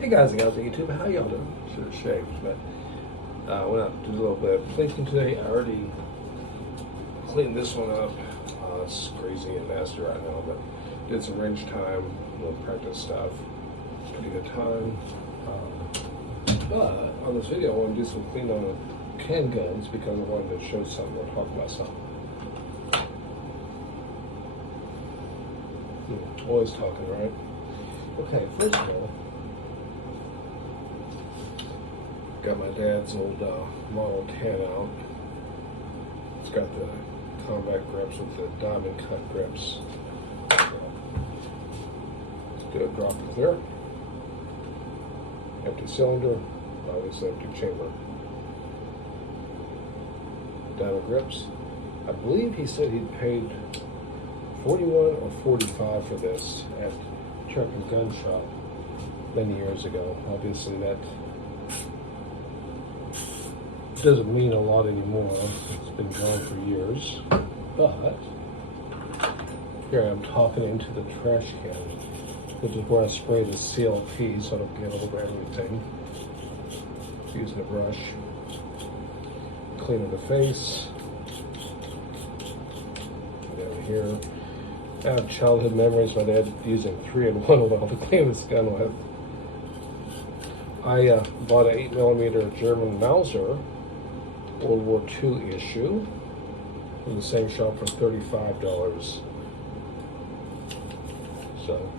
Hey guys and gals on YouTube, how y'all doing? Should have shaved, but went out to do a little bit of cleaning today. I already cleaned this one up. It's crazy and nasty right now, but did some range time, practice stuff. Pretty good time. But on this video, I want to do some cleaning on the handguns because I wanted to show something or talk about something. Always talking, right? Okay, first of all, got my dad's old Model 10 out. It's got the combat grips with the diamond cut grips. Let's do a drop it there. Empty cylinder, obviously empty chamber. Diamond grips. I believe he said he'd paid $41 or $45 for this at Truck and Gun Shop many years ago. Obviously that doesn't mean a lot anymore. It's been gone for years. But here I am talking into the trash can, which is where I spray the CLP so I don't get over everything. Using a brush. Cleaning the face. Down here. I have childhood memories. My dad using 3-in-1 oil to clean this gun with. I bought an 8mm German Mauser, World War II issue, from the same shop for $35. So,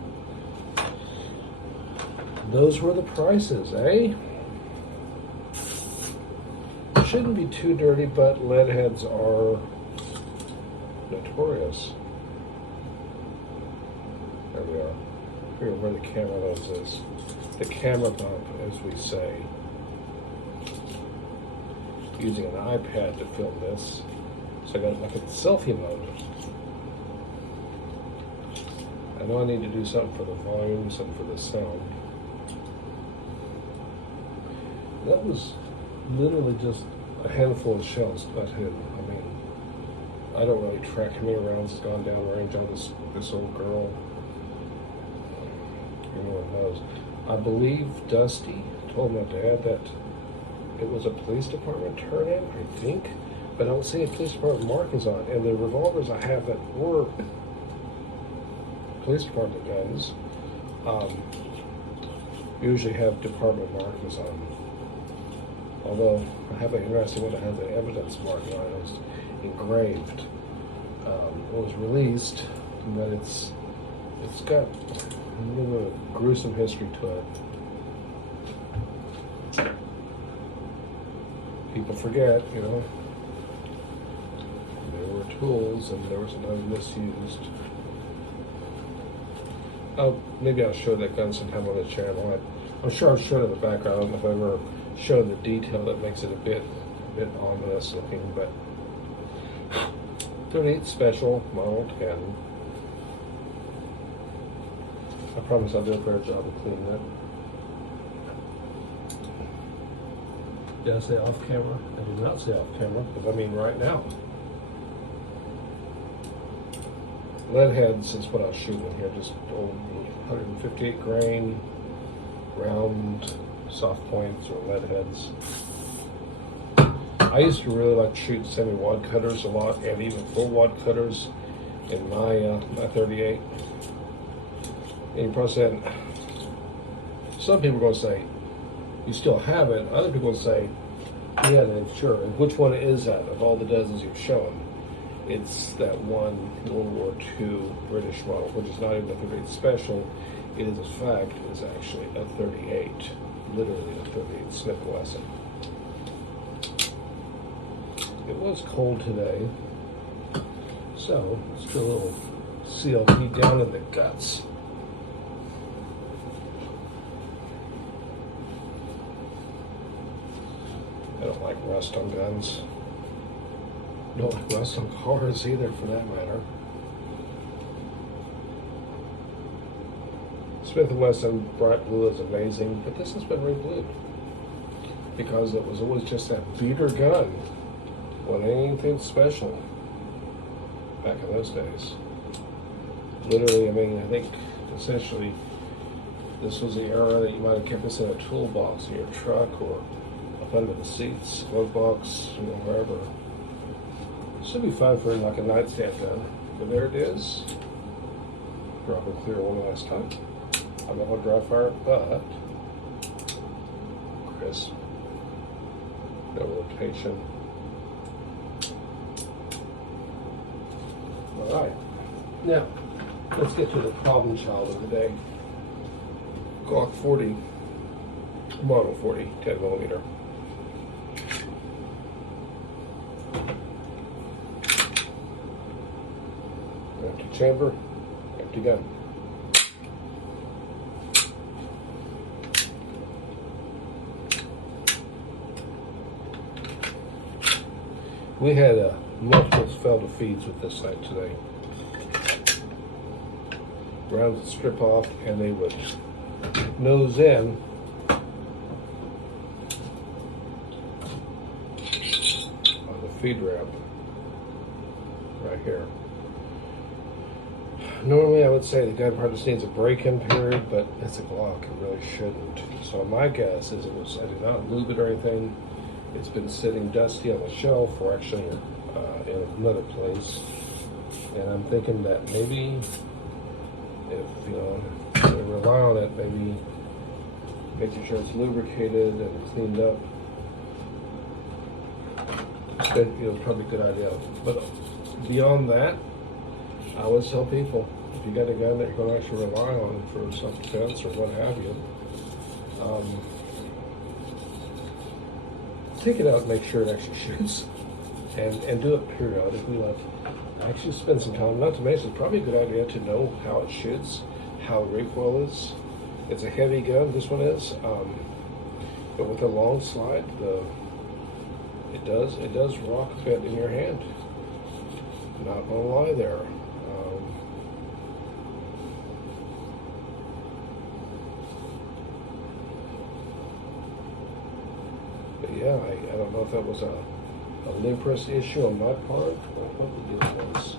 those were the prices, eh? Shouldn't be too dirty, but lead heads are notorious. There we are. Here where the camera lens is. The camera bump, as we say. Using an iPad to film this. So I got it like in selfie mode. I know I need to do something for the volumes and for the sound. That was literally just a handful of shells cut in. I mean, I don't really track how many rounds has gone down range on this old girl. Anyone knows. I believe Dusty told my dad that it was a police department turn-in, I think, but I don't see a police department markings on it. And the revolvers I have that were police department guns usually have department markings on them. Although I have an interesting one that has an evidence marking on it. It was engraved. It was released, but it's got a little bit of gruesome history to it. People forget, you know, there were tools and there was none misused. Oh, maybe I'll show that gun sometime on the channel. I'm sure I've shown it in the background. I don't know if I ever showed the detail that makes it a bit ominous looking, but 38 Special Model 10. I promise I'll do a better job of cleaning it. Did I say off camera? I did not say off camera, because I mean right now. Lead heads is what I was shooting here, just old 158 grain, round, soft points, or lead heads. I used to really like to shoot semi-wad cutters a lot, and even full wad cutters in my 38. And you probably said, some people are going to say, you still have it. Other people will say, yeah, then sure. And which one is that of all the dozens you've shown? It's that one World War II British model, which is not even a 38 Special. It is, in fact, is actually a 38, literally a 38 Smith & Wesson. It was cold today, so let's do a little CLP down in the guts. I don't like rust on guns. Don't like rust on cars either, for that matter. Smith & Wesson bright blue is amazing, but this has been re-blued because it was always just that beater gun. Wasn't anything special back in those days. Literally, I mean, I think essentially This was the era that you might have kept this in a toolbox in your truck or up under the seats, glove box, wherever. Should be fine for like a nightstand gun. But there it is. Drop and clear one last time. I'm not going to dry fire it, but crisp. No rotation. Alright. Now, let's get to the problem child of the day. Glock 40, Model 40, 10 millimeter. Empty chamber, empty gun. We had multiple failed feeds with this sight today. Rounds would strip off and they would nose in on the feed ramp right here. Normally I would say the gun part just needs a break-in period, but it's a Glock, it really shouldn't. So my guess is I did not lube it or anything. It's been sitting dusty on the shelf or actually in another place. And I'm thinking that maybe if you rely on it, maybe making sure it's lubricated and cleaned up, it's probably a good idea. But beyond that, I always tell people, if you got a gun that you're going to actually rely on for self-defense or what have you, take it out and make sure it actually shoots, and do it periodically. Like, actually spend some time. Not to mention, it's probably a good idea to know how it shoots, how the recoil is. It's a heavy gun, this one is, but with a long slide, it does rock a bit in your hand. Not gonna lie there. But yeah, I don't know if that was a lip press issue on my part, or what the deal was.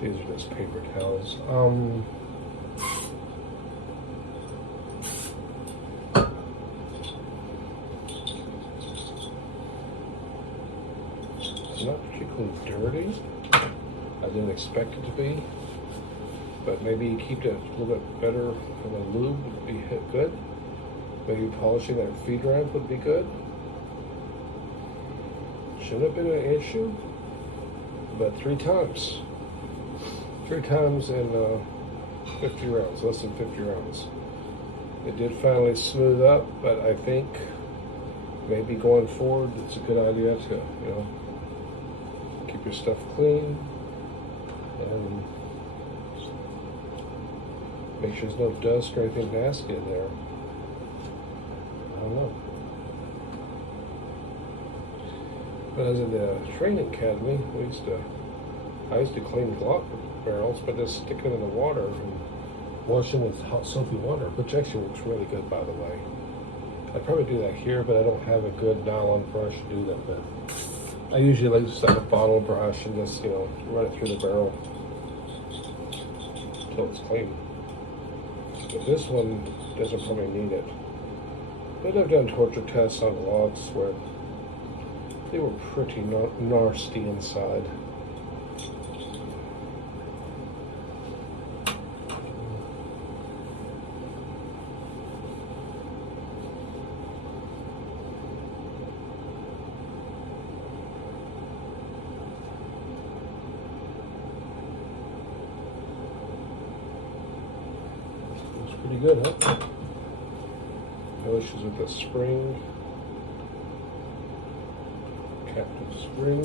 These are just paper towels. It's not particularly dirty. I didn't expect it to be. But maybe keep it a little bit better from a lube would be good. Maybe polishing that feed ramp would be good. Shouldn't have been an issue, but 3 times. 3 times in 50 rounds, less than 50 rounds. It did finally smooth up, but I think maybe going forward, it's a good idea to, keep your stuff clean and make sure there's no dust or anything nasty in there. I don't know. When I was in the training academy, I used to clean Glock barrels, but just stick them in the water and wash them with hot soapy water, which actually works really good, by the way. I'd probably do that here, but I don't have a good nylon brush to do that with. I usually like just like a bottle brush and just, run it through the barrel until it's clean. But this one doesn't probably need it. But I've done torture tests on Glocks where they were pretty nasty inside. Pretty good, huh? No issues with the spring. Captive spring.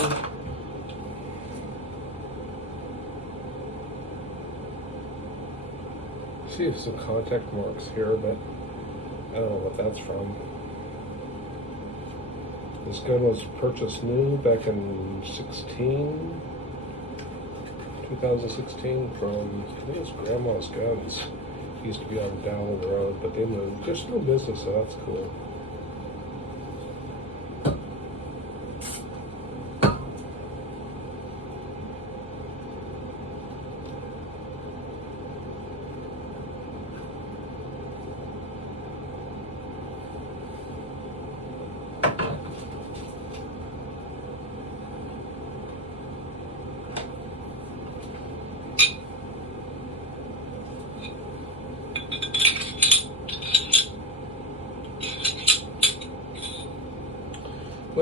See some contact marks here, but I don't know what that's from. This gun was purchased new back in 2016 from, I think it's Grandma's Guns. Used to be on down the road, but they moved. They're still business, so that's cool.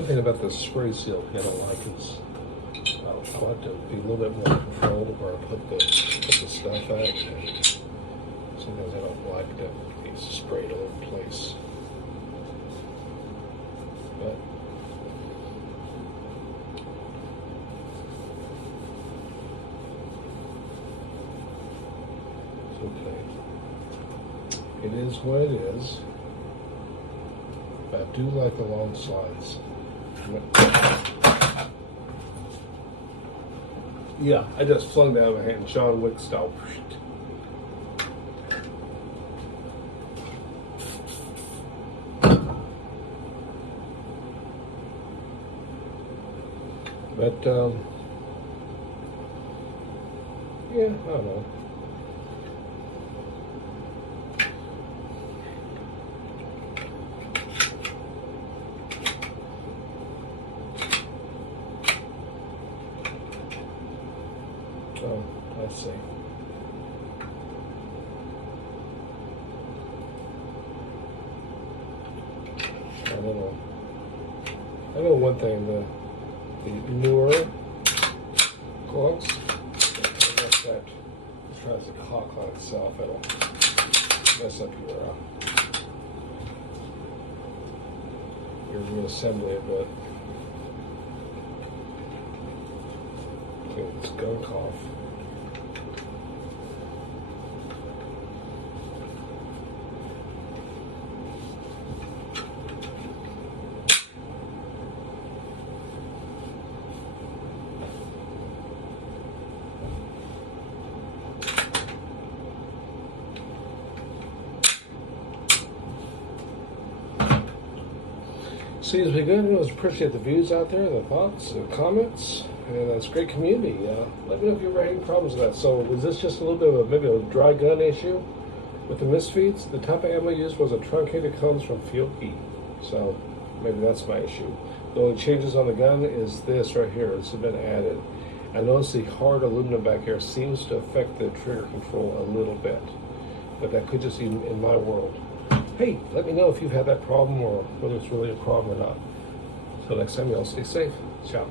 thing about the spray seal I don't like is I'll have to be a little bit more controlled of where I put the stuff at. And sometimes I don't like that it's sprayed all over the place. But it's okay. It is what it is. But I do like the long slides. Yeah, I just flung that out of my hand, John Wick style. But, yeah, I don't know. Oh, I see. I don't know. I know one thing, the newer Glocks, unless that tries to cock on itself, it'll mess up your reassembly a bit. Clean this gunk off. Seems to be good. I appreciate the views out there, the thoughts, the comments, and that's great community. Let me know if you ever had any problems with that. So was this just a little bit of maybe a dry gun issue with the misfeeds? The type of ammo used was a truncated comes from Field E. So maybe that's my issue. The only changes on the gun is this right here. This has been added. I notice the hard aluminum back here seems to affect the trigger control a little bit, but that could just be in my world. Hey, let me know if you've had that problem or whether it's really a problem or not. Till next time, y'all stay safe. Ciao.